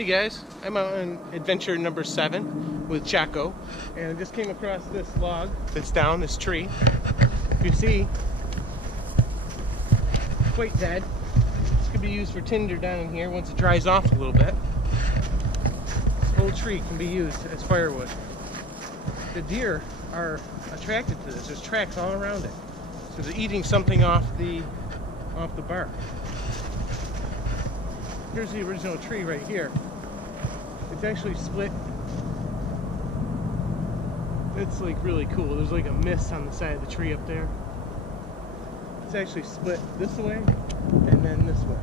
Hey guys, I'm out on adventure number 7 with Chaco, and I just came across this log that's down, this tree. You see, quite dead. This could be used for tinder down in here once it dries off a little bit. This whole tree can be used as firewood. The deer are attracted to this. There's tracks all around it, so they're eating something off the bark. Here's the original tree right here. It's actually split. It's like really cool. There's like a mist on the side of the tree up there. It's actually split this way and then this way.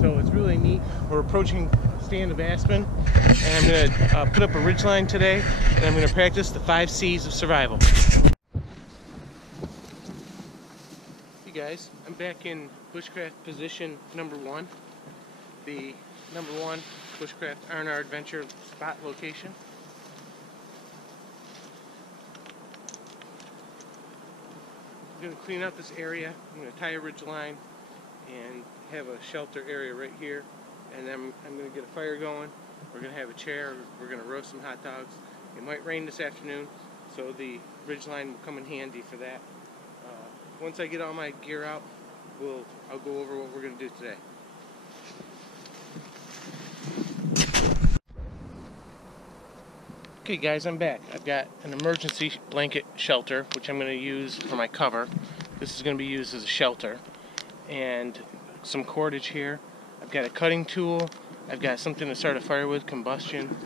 So it's really neat. We're approaching a stand of aspen, and I'm going to put up a ridgeline today, and I'm going to practice the 5 C's of survival. Hey guys, I'm back in Bushcraft position number 1. The number 1 Bushcraft R&R Adventure spot location. I'm going to clean out this area. I'm going to tie a ridge line and have a shelter area right here, and then I'm going to get a fire going. We're going to have a chair. We're going to roast some hot dogs. It might rain this afternoon, so the ridge line will come in handy for that. Once I get all my gear out, I'll go over what we're going to do today. Okay guys, I'm back. I've got an emergency blanket shelter, which I'm going to use for my cover. This is going to be used as a shelter. And some cordage here. I've got a cutting tool. I've got something to start a fire with, combustion.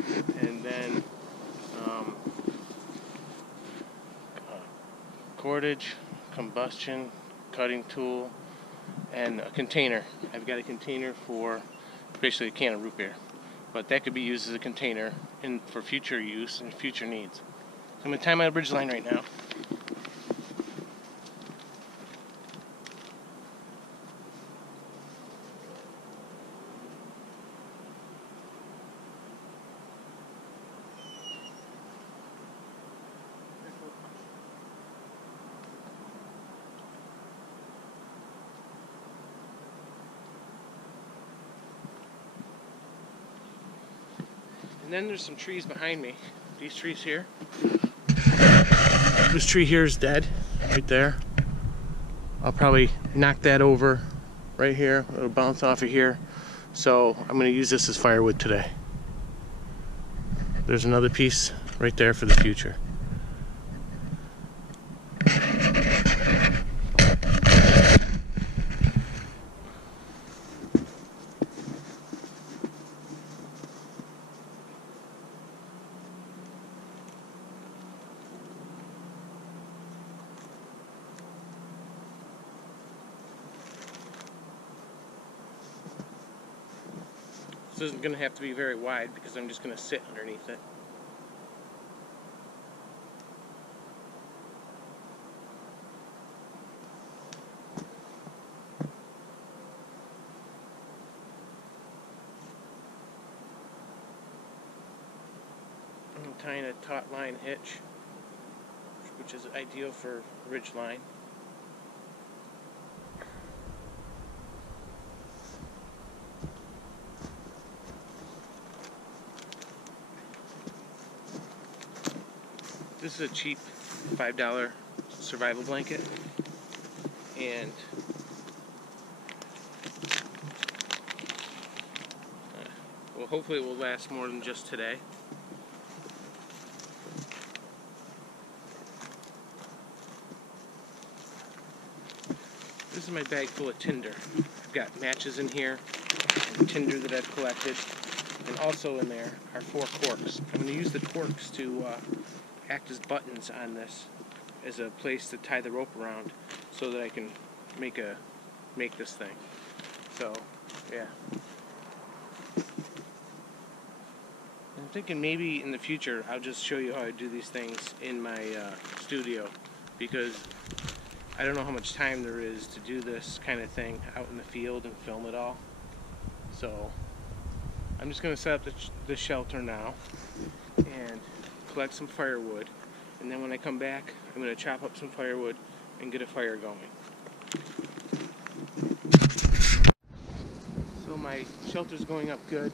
And then cordage, combustion, cutting tool, and a container. I've got a container for basically a can of root beer. But that could be used as a container for future use and future needs. So I'm going to tie my bridge line right now. And then there's some trees behind me. These trees here. This tree here is dead, right there. I'll probably knock that over right here. It'll bounce off of here. So I'm going to use this as firewood today. There's another piece right there for the future. This isn't going to have to be very wide because I'm just going to sit underneath it. I'm tying a taut line hitch, which is ideal for ridge line. This is a cheap $5 survival blanket, and well, hopefully it will last more than just today. This is my bag full of tinder. I've got matches in here, and tinder that I've collected, and also in there are 4 corks. I'm going to use the corks to act as buttons on this, as a place to tie the rope around, so that I can make this thing. So, yeah. I'm thinking maybe in the future I'll just show you how I do these things in my studio, because I don't know how much time there is to do this kind of thing out in the field and film it all. So I'm just going to set up the shelter now and collect some firewood, and then when I come back I'm going to chop up some firewood and get a fire going. So my shelter's going up good.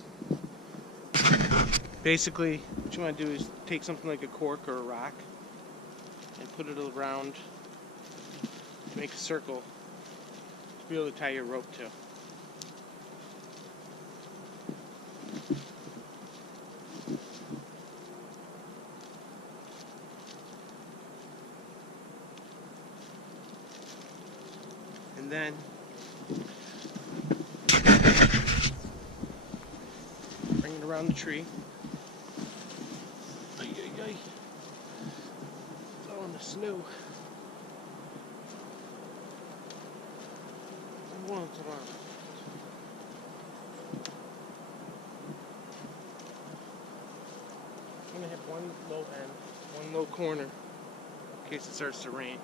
Basically, what you want to do is take something like a cork or a rock and put it around to make a circle to be able to tie your rope to. And then bring it around the tree. Ay, ay, ay. It's all in the snow. I'm going to hit one low end, one low corner, in case it starts to rain.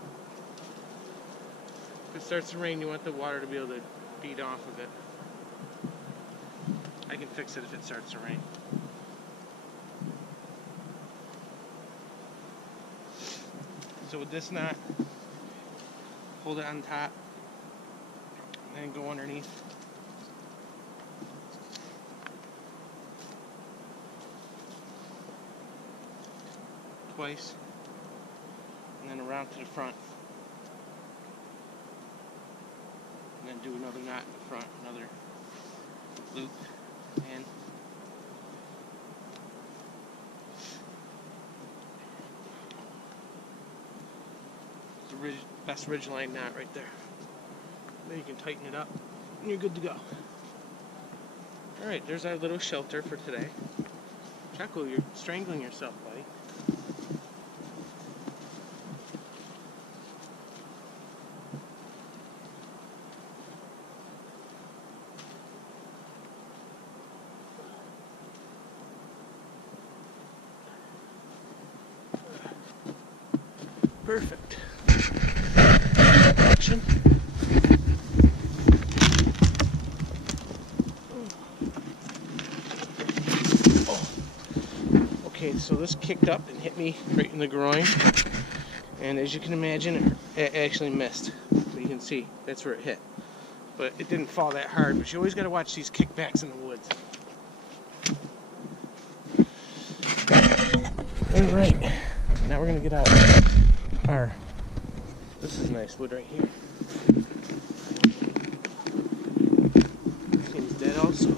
If it starts to rain, you want the water to be able to beat off of it. I can fix it if it starts to rain. So with this knot, hold it on top, and then go underneath. Twice, and then around to the front. And then do another knot in the front, another loop, and it's the best ridgeline knot right there. Then you can tighten it up, and you're good to go. Alright, there's our little shelter for today. Chaco, you're strangling yourself, buddy. Perfect. Action. Oh. Okay, so this kicked up and hit me right in the groin. And as you can imagine, it actually missed. So you can see, that's where it hit. But it didn't fall that hard, but you always got to watch these kickbacks in the woods. Alright, now we're going to get out this is nice wood right here. Seems dead also.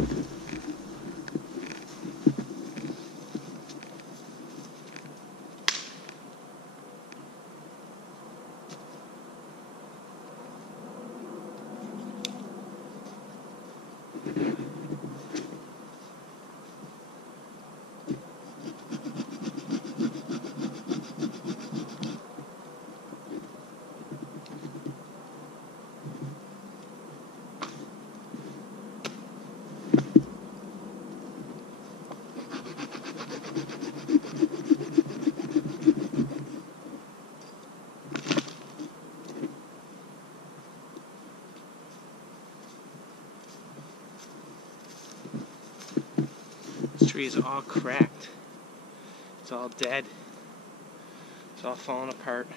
This tree is all cracked. It's all dead. It's all falling apart.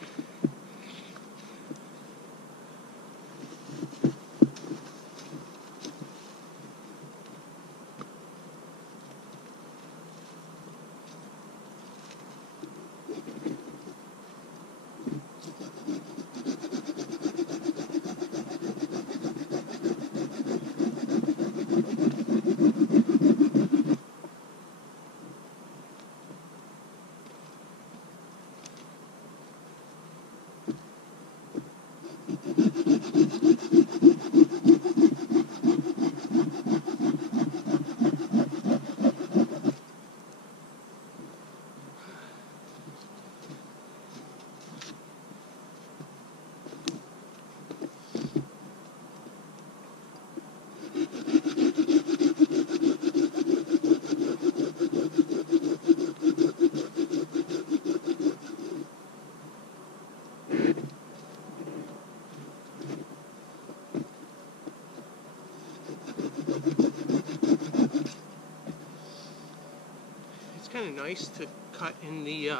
Kind of nice to cut in the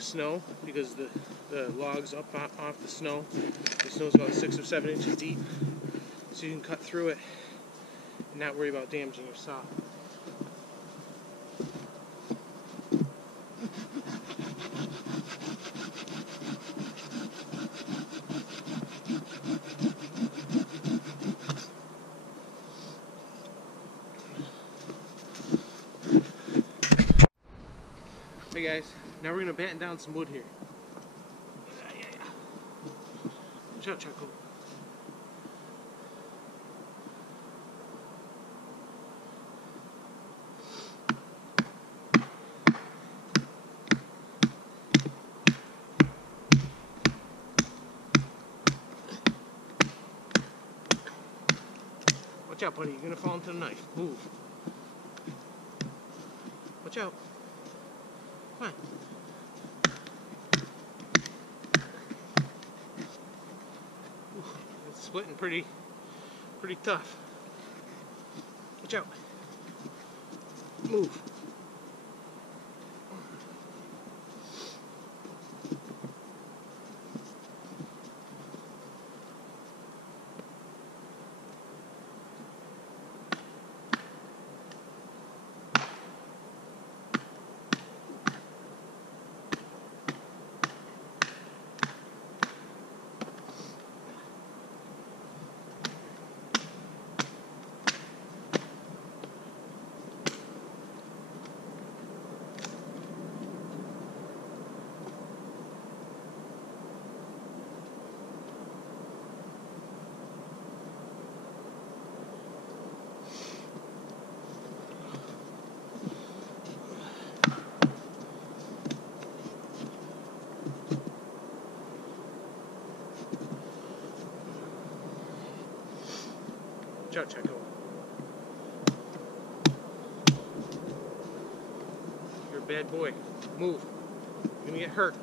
snow because the logs up off the snow. The snow's about 6 or 7 inches deep, so you can cut through it and not worry about damaging your saw. Hey guys, now we're gonna batten down some wood here. Watch out, Chuckle. Watch out, buddy. You're gonna fall into the knife. Move. Watch out. Come on. Ooh, it's splitting pretty tough. Watch out. Move. Watch out, Checo. You're a bad boy. Move. You're gonna get hurt.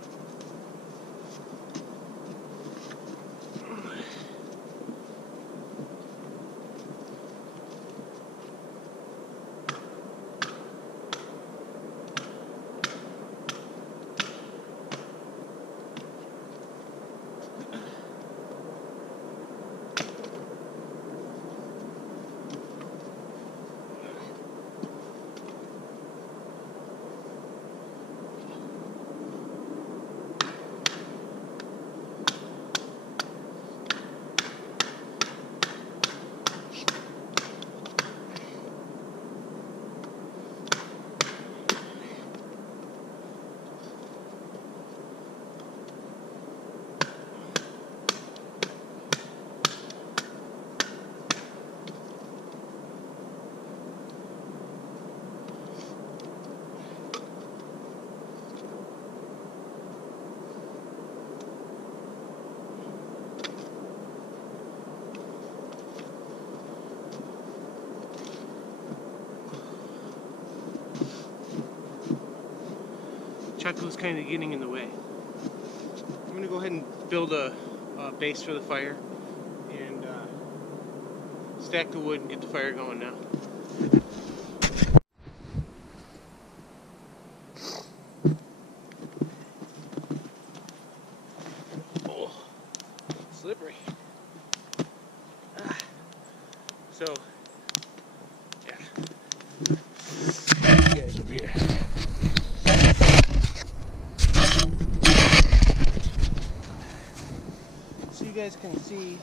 Chuckle's kind of getting in the way. I'm going to go ahead and build a base for the fire and stack the wood and get the fire going now. Oh, slippery. So, yeah. You guys up here. So you guys can see,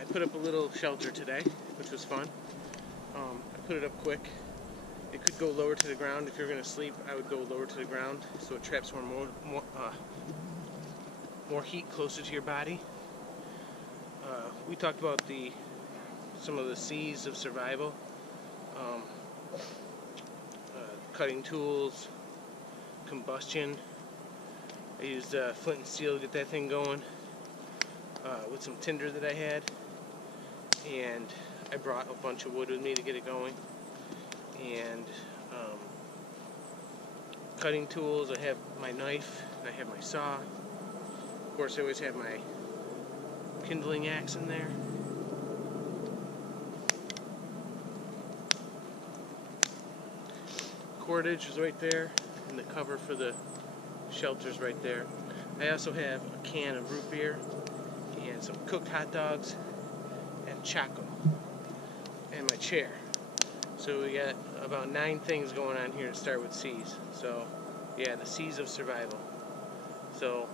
I put up a little shelter today, which was fun. I put it up quick. It could go lower to the ground. If you're going to sleep, I would go lower to the ground so it traps more heat closer to your body. We talked about some of the C's of survival. Cutting tools, combustion. I used flint and steel to get that thing going with some tinder that I had, and I brought a bunch of wood with me to get it going. And cutting tools, I have my knife, and I have my saw. Of course, I always have my kindling axe in there. Cordage is right there, and the cover for the shelter's right there. I also have a can of root beer and some cooked hot dogs and choco and my chair. So we got about 9 things going on here to start with C's. So yeah, the C's of survival. So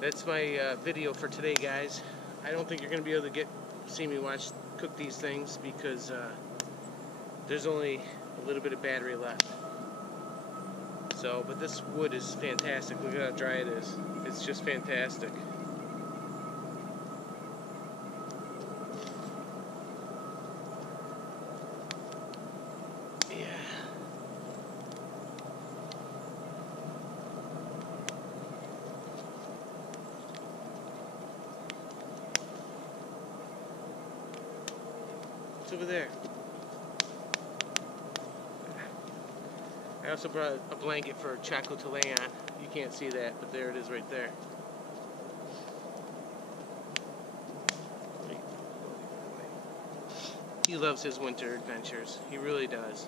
that's my video for today, guys. I don't think you're gonna be able to see me cook these things because there's only a little bit of battery left. So, but this wood is fantastic. Look at how dry it is. It's just fantastic. Yeah. It's over there. I also brought a blanket for Chaco to lay on. You can't see that, but there it is right there. He loves his winter adventures. He really does.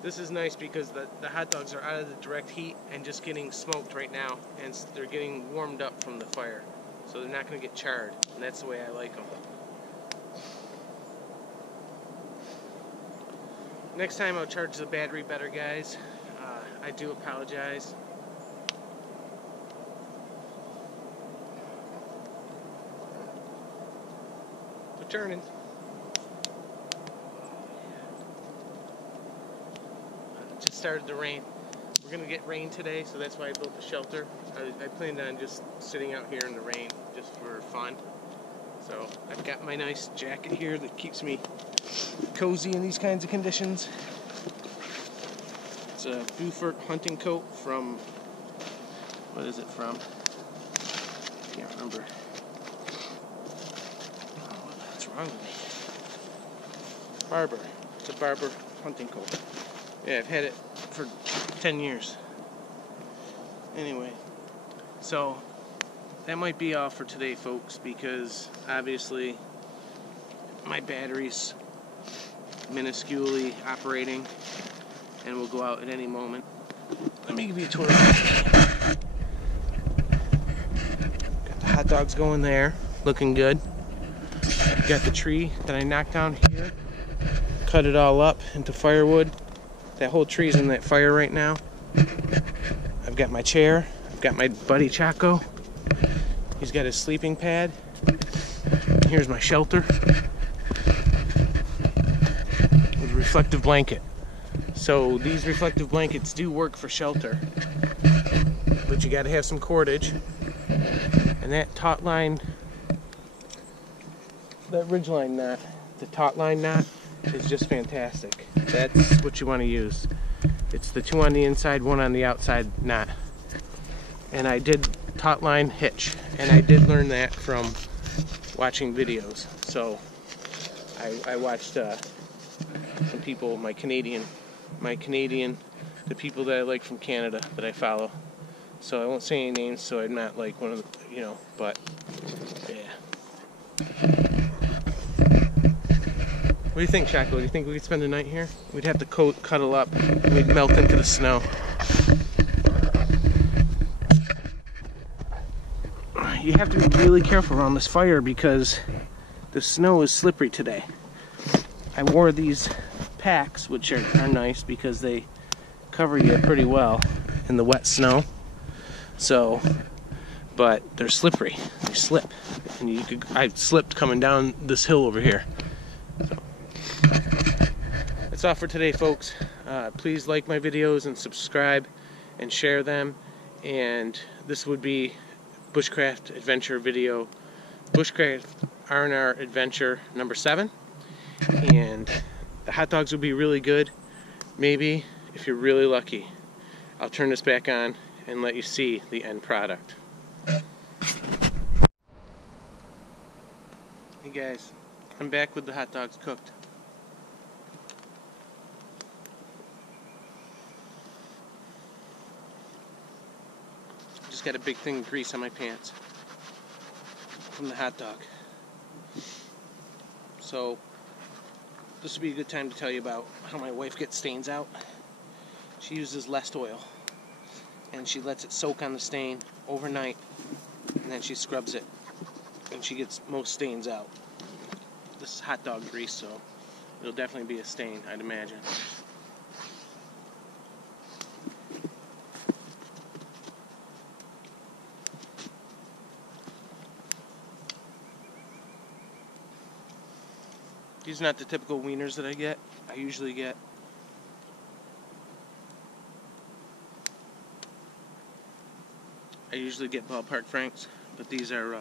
This is nice because the hot dogs are out of the direct heat and just getting smoked right now, and they're getting warmed up from the fire. So they're not going to get charred, and that's the way I like them. Next time I'll charge the battery better, guys. I do apologize. We're turning. It just started to rain. We're going to get rain today, so that's why I built the shelter. I planned on just sitting out here in the rain just for fun. So I've got my nice jacket here that keeps me cozy in these kinds of conditions. It's a Beaufort hunting coat from, what is it from? Can't remember. Oh, what's wrong with me? Barber. It's a Barber hunting coat. Yeah, I've had it for 10 years. Anyway, so that might be all for today, folks, because obviously my battery's minusculely operating and will go out at any moment. Let me give you a tour. Got the hot dogs going there, looking good. Got the tree that I knocked down here, cut it all up into firewood. That whole tree's in that fire right now. I've got my chair. I've got my buddy Chaco. He's got his sleeping pad. Here's my shelter with a reflective blanket. So these reflective blankets do work for shelter, but you got to have some cordage. And that taut line, that ridgeline knot, the taut line knot is just fantastic. That's what you want to use. It's the 2 on the inside, 1 on the outside knot. And I did taut line hitch, and I did learn that from watching videos. So I watched some people, the people that I like from Canada that I follow. So I won't say any names, so I'm not like one of the, but yeah. What do you think, Chaco? Do you think we could spend the night here? We'd have to cuddle up, and we'd melt into the snow. You have to be really careful around this fire because the snow is slippery today. I wore these packs, which are nice because they cover you pretty well in the wet snow. So, but they're slippery. They slip, and I slipped coming down this hill over here. So, that's all for today, folks. Please like my videos and subscribe and share them. And this would be Bushcraft Adventure video, Bushcraft R&R Adventure number 7. And the hot dogs will be really good. Maybe, if you're really lucky, I'll turn this back on and let you see the end product. Hey guys, I'm back with the hot dogs cooked. Just got a big thing of grease on my pants from the hot dog. So this would be a good time to tell you about how my wife gets stains out. She uses less oil, and she lets it soak on the stain overnight, and then she scrubs it, and she gets most stains out. This is hot dog grease, so it'll definitely be a stain, I'd imagine. These are not the typical wieners that I get. I usually get ballpark franks, but these are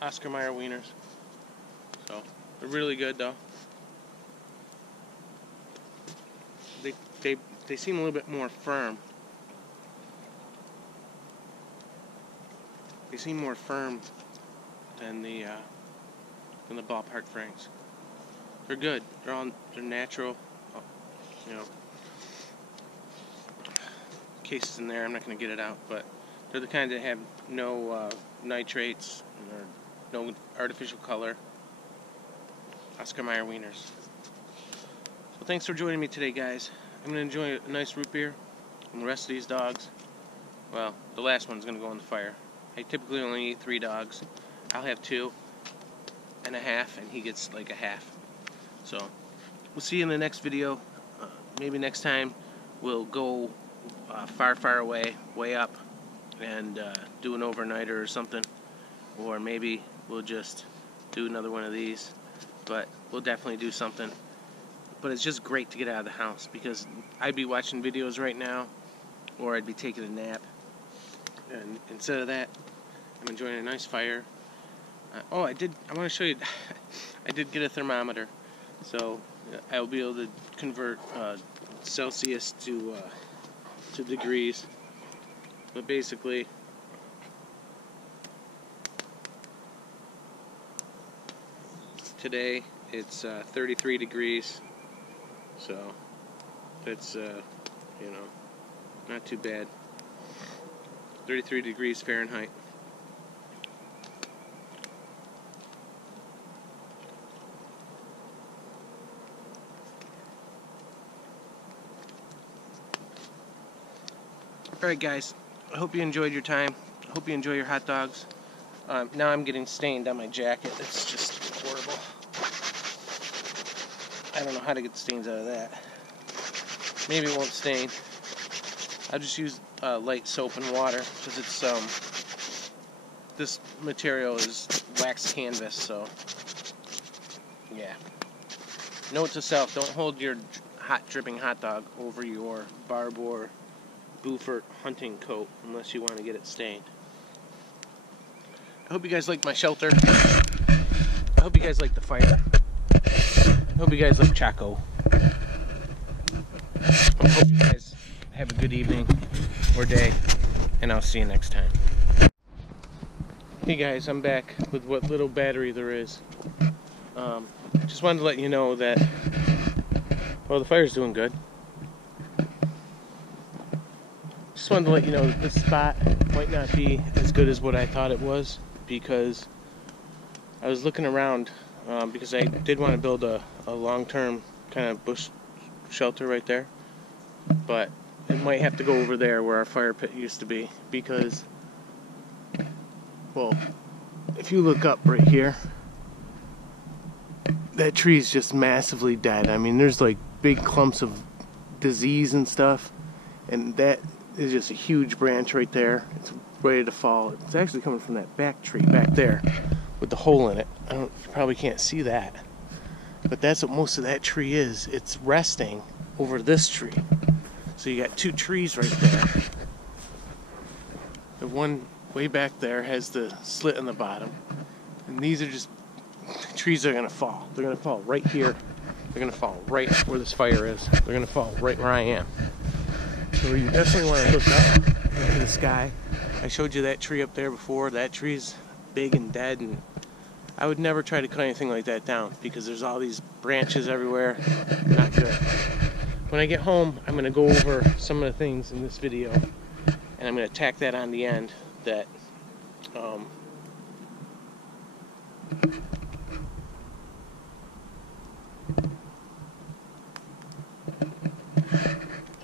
Oscar Mayer wieners. So they're really good though. They seem a little bit more firm. They seem more firm than the ballpark franks. They're good. They're natural. Oh, you know, cases in there. I'm not going to get it out, but they're the kind that have no nitrates or no artificial color. Oscar Mayer wieners. So thanks for joining me today, guys. I'm going to enjoy a nice root beer, and the rest of these dogs, well, the last one's going to go in the fire. I typically only eat 3 dogs. I'll have 2 and a half, and he gets like a half. So we'll see you in the next video. Maybe next time we'll go far, far away, way up, and do an overnighter or something. Or maybe we'll just do another one of these. But we'll definitely do something. But it's just great to get out of the house, because I'd be watching videos right now, or I'd be taking a nap. And instead of that, I'm enjoying a nice fire. I want to show you, I did get a thermometer, so I'll be able to convert Celsius to degrees. But basically, today it's 33 degrees, so that's you know, not too bad. 33 degrees Fahrenheit. Alright guys, I hope you enjoyed your time. I hope you enjoy your hot dogs. Now I'm getting stained on my jacket. It's just horrible. I don't know how to get the stains out of that. Maybe it won't stain. I'll just use light soap and water, because it's this material is wax canvas, so yeah. Note to self: don't hold your dripping hot dog over your Barbour Beaufort hunting coat unless you want to get it stained. I hope you guys like my shelter. I hope you guys like the fire. I hope you guys like Chaco. I hope you guys have a good evening or day, and I'll see you next time. Hey guys, I'm back with what little battery there is. Just wanted to let you know that, well, the fire's doing good. Just wanted to let you know that this spot might not be as good as what I thought it was, because I was looking around, because I did want to build a long-term kind of bush shelter right there, but it might have to go over there where our fire pit used to be, because, well, if you look up right here, that tree's just massively dead. I mean, there's like big clumps of disease and stuff, and that is just a huge branch right there. It's ready to fall. It's actually coming from that back tree back there with the hole in it. You probably can't see that, but that's what most of that tree is. It's resting over this tree. So you got 2 trees right there. The one way back there has the slit in the bottom, and these are just trees that are gonna fall. They're gonna fall right here. They're gonna fall right where this fire is. They're gonna fall right where I am. So you definitely want to look up into the sky. I showed you that tree up there before. That tree's big and dead, and I would never try to cut anything like that down, because there's all these branches everywhere. Not good. When I get home, I'm going to go over some of the things in this video, and I'm going to tack that on the end that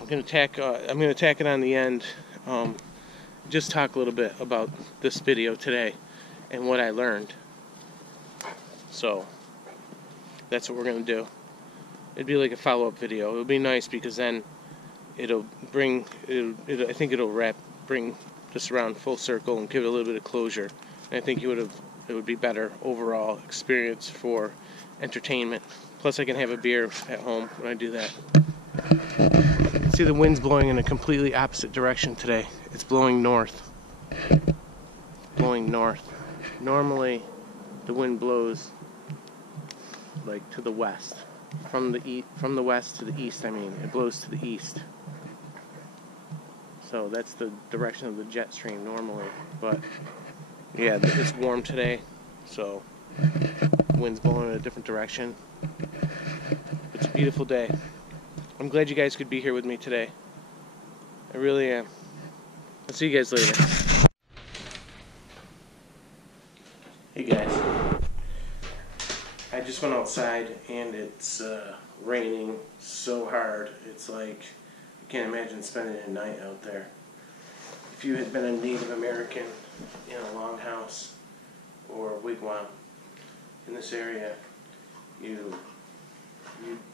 I'm going to tack it on the end. Just talk a little bit about this video today and what I learned. So that's what we're going to do. It'd be like a follow-up video. It'll be nice, because then it'll bring, I think it'll bring this around full circle and give it a little bit of closure. And I think it would be better overall experience for entertainment. Plus I can have a beer at home when I do that. See, the wind's blowing in a completely opposite direction today. It's blowing north. Blowing north. Normally the wind blows like to the west. From the west to the east, I mean. It blows to the east. So that's the direction of the jet stream normally. But yeah, it's warm today, so the wind's blowing in a different direction. It's a beautiful day. I'm glad you guys could be here with me today. I really am. I'll see you guys later. Hey guys. I just went outside and it's raining so hard. It's like, I can't imagine spending a night out there. If you had been a Native American in a longhouse or a wigwam in this area,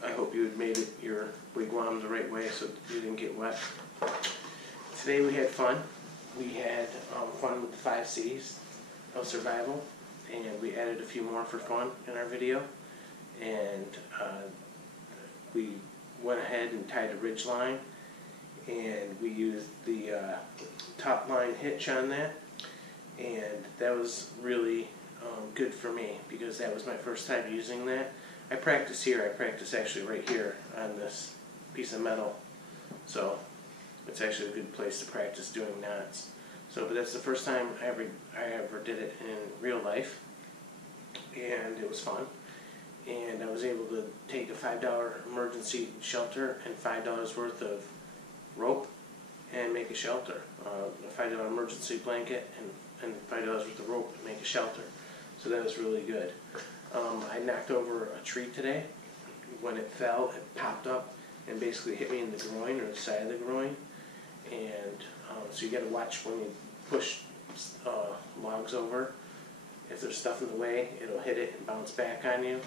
I hope you had made it your wigwam the right way so you didn't get wet. Today we had fun. We had fun with the 5 C's of survival, and we added a few more for fun in our video. And we went ahead and tied a ridge line, and we used the top line hitch on that, and that was really good for me because that was my first time using that. I practice here. I practice actually right here on this piece of metal, so it's actually a good place to practice doing knots. So, but that's the first time I ever did it in real life, and it was fun. And I was able to take a $5 emergency shelter and $5 worth of rope and make a shelter. A $5 emergency blanket and $5 worth of rope and make a shelter. So that was really good. I knocked over a tree today. When it fell, it popped up and basically hit me in the groin or the side of the groin. And so you got to watch when you push logs over. If there's stuff in the way, it'll hit it and bounce back on you.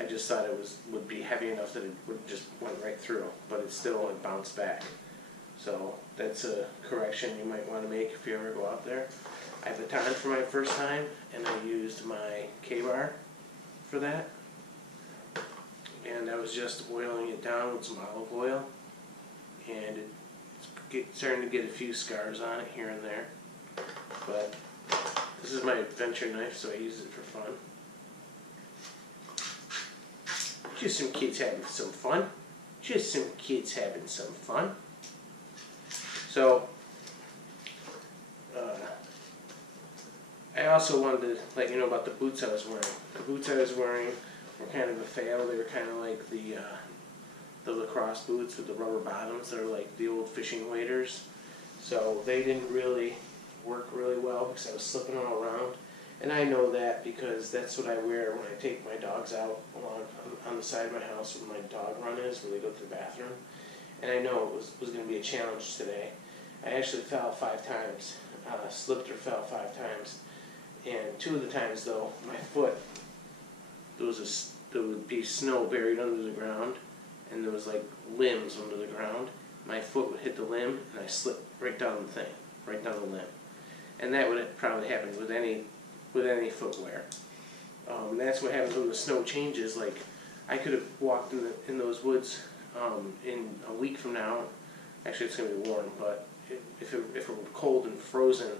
I just thought it would be heavy enough that it would just went right through, but it still had bounced back. So that's a correction you might want to make if you ever go out there. I batoned for my first time, and I used my K-bar for that. And I was just oiling it down with some olive oil, and it's starting to get a few scars on it here and there. But this is my adventure knife, so I use it for fun. Just some kids having some fun. Just some kids having some fun. So, I also wanted to let you know about the boots I was wearing. The boots I was wearing were kind of a fail. They were kind of like the lacrosse boots with the rubber bottoms. They're like the old fishing waders. So they didn't really work really well because I was slipping all around. And I know that because that's what I wear when I take my dogs out on the side of my house where my dog run is, where they go to the bathroom. And I know it was going to be a challenge today. I actually fell 5 times, slipped or fell 5 times. And 2 of the times, though, my foot, there would be snow buried under the ground, and there was like limbs under the ground. My foot would hit the limb, and I slipped right down the thing, right down the limb. And that would probably happen with any footwear. And that's what happens when the snow changes. Like, I could have walked in those woods in a week from now. Actually, it's going to be warm, but if it were cold and frozen,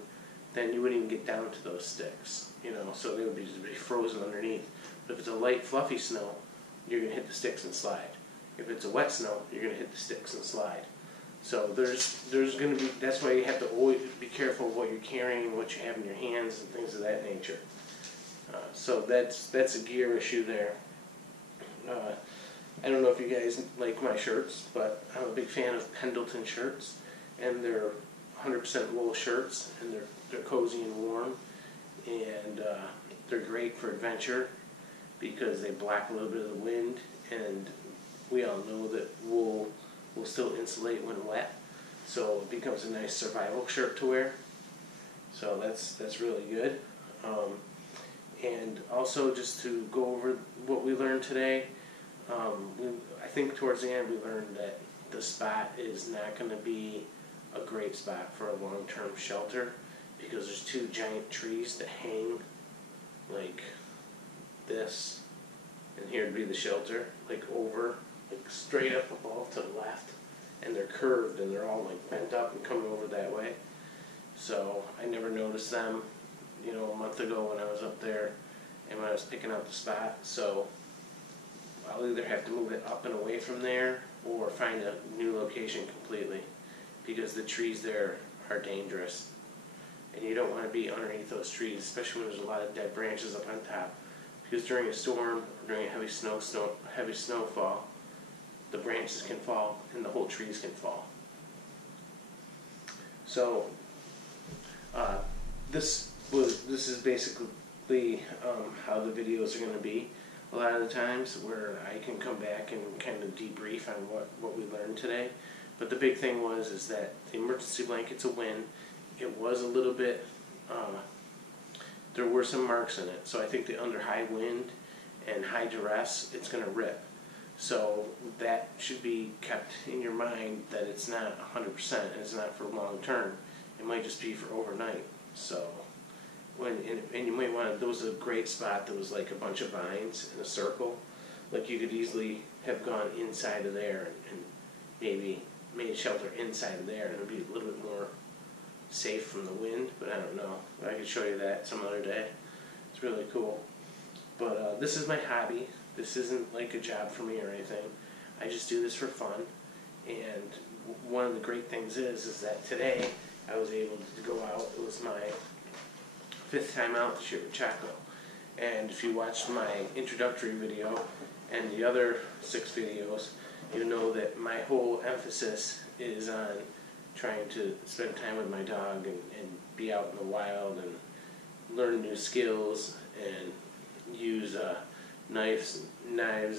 then you wouldn't even get down to those sticks, you know, so they would just be frozen underneath. But if it's a light, fluffy snow, you're going to hit the sticks and slide. If it's a wet snow, you're going to hit the sticks and slide. So there's going to be, that's why you have to always be careful of what you're carrying, what you have in your hands, and things of that nature. So that's a gear issue there. I don't know if you guys like my shirts, but I'm a big fan of Pendleton shirts, and they're 100% wool shirts, and they're cozy and warm, and they're great for adventure because they block a little bit of the wind, and we all know that wool will still insulate when wet, so it becomes a nice survival shirt to wear. So that's really good. And also, just to go over what we learned today, I think towards the end we learned that the spot is not going to be a great spot for a long-term shelter because there's two giant trees that hang like this, and here would be the shelter, like over, like straight up above to the left, and they're curved and they're all like bent up and coming over that way. So I never noticed them, you know, a month ago when I was up there and when I was picking out the spot. So I'll either have to move it up and away from there or find a new location completely because the trees there are dangerous. And you don't want to be underneath those trees, especially when there's a lot of dead branches up on top. Because during a storm, or during a heavy snowfall, the branches can fall and the whole trees can fall. So this is basically how the videos are going to be. A lot of the times where I can come back and kind of debrief on what we learned today. But the big thing is that the emergency blanket's a win. It was a little bit, there were some marks in it. So I think that under high wind and high duress, it's going to rip. So that should be kept in your mind that it's not 100%, and it's not for long term. It might just be for overnight. So and you might want to, there was a great spot that was like a bunch of vines in a circle. Like you could easily have gone inside of there and maybe made shelter inside of there, and it would be a little bit more safe from the wind, but I don't know. I could show you that some other day. It's really cool. But this is my hobby. This isn't like a job for me or anything. I just do this for fun. And one of the great things is that today I was able to go out. It was my 5th time out this year with Chaco. And if you watched my introductory video and the other 6 videos, you know that my whole emphasis is on trying to spend time with my dog and be out in the wild and learn new skills and use knives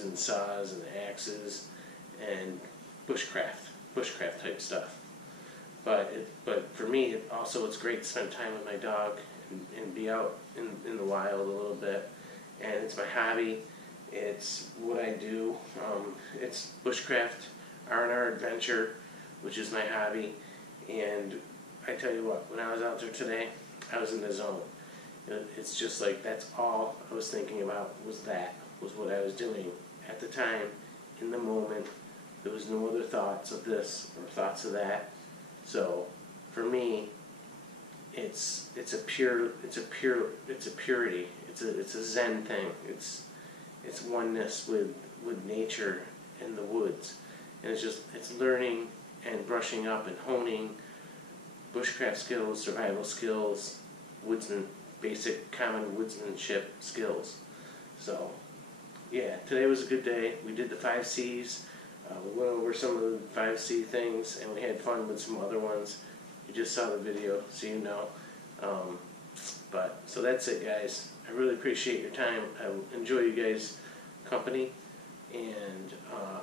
and saws and axes and bushcraft type stuff. But for me, it's great to spend time with my dog and be out in the wild a little bit. And it's my hobby. It's what I do. It's Bushcraft R&R Adventure, which is my hobby. And I tell you what, when I was out there today, I was in the zone. It's just like that's all I was thinking about was what I was doing at the time, in the moment. There was no other thoughts of this or thoughts of that. So for me, it's a purity. It's a Zen thing. It's oneness with nature and the woods, and it's learning and brushing up and honing bushcraft skills, survival skills, basic common woodsmanship skills. So yeah, today was a good day. We did the 5 C's. We went over some of the 5 C things, and we had fun with some other ones. You just saw the video, so you know. So that's it, guys. I really appreciate your time. I enjoy you guys' company, and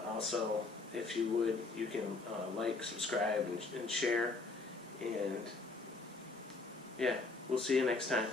also, if you would, you can like, subscribe, and share. And yeah, we'll see you next time.